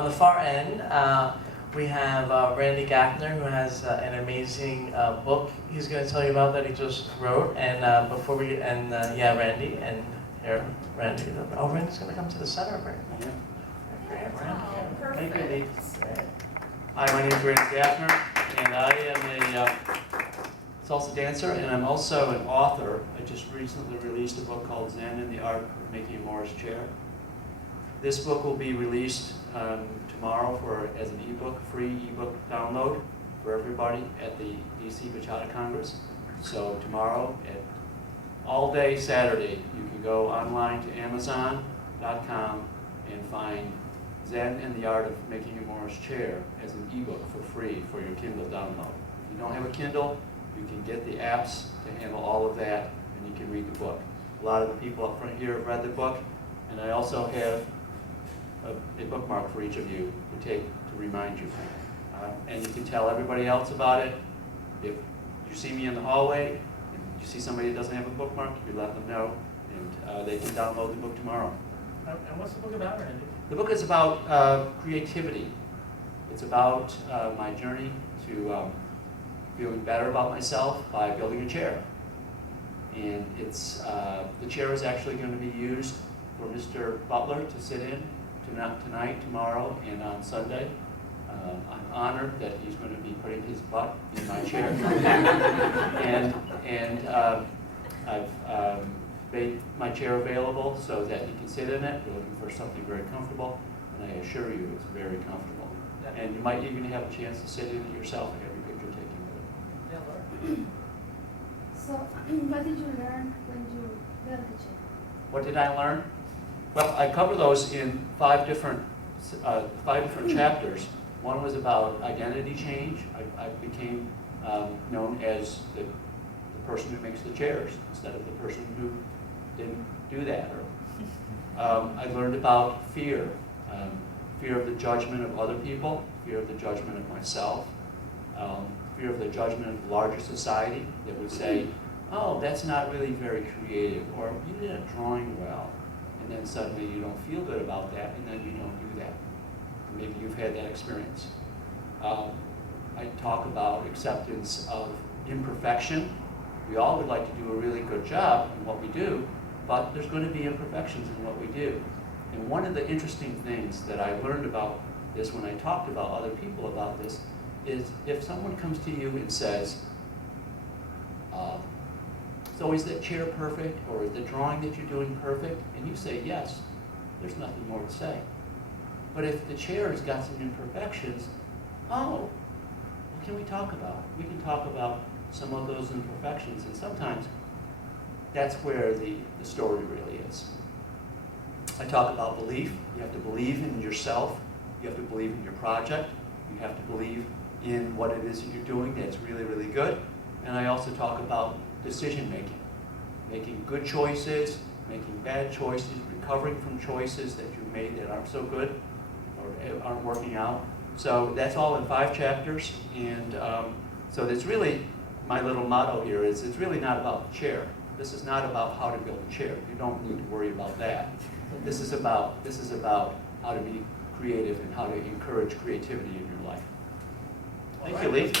On the far end, we have Randy Gafner, who has an amazing book he's going to tell you about that he just wrote. And yeah, Randy, and here, Randy. Oh, Randy's going to come to the center of it. Yeah. Great, Randy. Thank you, Lee. Great. Hi, my name is Randy Gafner, and I am a salsa dancer, and I'm also an author. I just recently released a book called Zen and the Art of Making a Morris Chair. This book will be released tomorrow as an ebook, free ebook download for everybody at the DC Bachata Congress. So tomorrow, all day Saturday, you can go online to Amazon.com and find Zen and the Art of Making a Morris Chair as an ebook for free for your Kindle download. If you don't have a Kindle, you can get the apps to handle all of that, and you can read the book. A lot of the people up front here have read the book, and I also have a bookmark for each of you to take to remind you. And you can tell everybody else about it. If you see me in the hallway and you see somebody that doesn't have a bookmark, you let them know, and they can download the book tomorrow. And what's the book about, Randy? The book is about creativity. It's about my journey to feeling better about myself by building a chair. And the chair is actually going to be used for Mr. Butler to sit in tonight, tomorrow, and on Sunday. I'm honored that he's going to be putting his butt in my chair. and I've made my chair available so that he can sit in it. You're looking for something very comfortable, and I assure you it's very comfortable. Yeah. And you might even have a chance to sit in it yourself and have your picture taken with it. Yeah, Laura. So, what did you learn when you built the chair? What did I learn? Well, I cover those in five different chapters. One was about identity change. I became known as the person who makes the chairs instead of the person who didn't do that. I learned about fear, fear of the judgment of other people, fear of the judgment of myself, fear of the judgment of the larger society that would say, oh, that's not really very creative, or you didn't drawing well. And then suddenly you don't feel good about that, and then you don't do that. Maybe you've had that experience. I talk about acceptance of imperfection. We all would like to do a really good job in what we do, but there's going to be imperfections in what we do. And one of the interesting things that I learned about this when I talked about other people about this is if someone comes to you and says, so is that chair perfect, or is the drawing that you're doing perfect? And you say yes, there's nothing more to say. But if the chair has got some imperfections, what can we talk about? We can talk about some of those imperfections, and sometimes that's where the story really is. I talk about belief. You have to believe in yourself. You have to believe in your project. You have to believe in what it is that you're doing that's really, really good. And I also talk about decision making. Making good choices, making bad choices, recovering from choices that you made that aren't so good or aren't working out. So that's all in 5 chapters. And so it's really, my little motto here is it's really not about the chair. This is not about how to build a chair. You don't need to worry about that. This is about how to be creative and how to encourage creativity in your life. Thank you, Lee.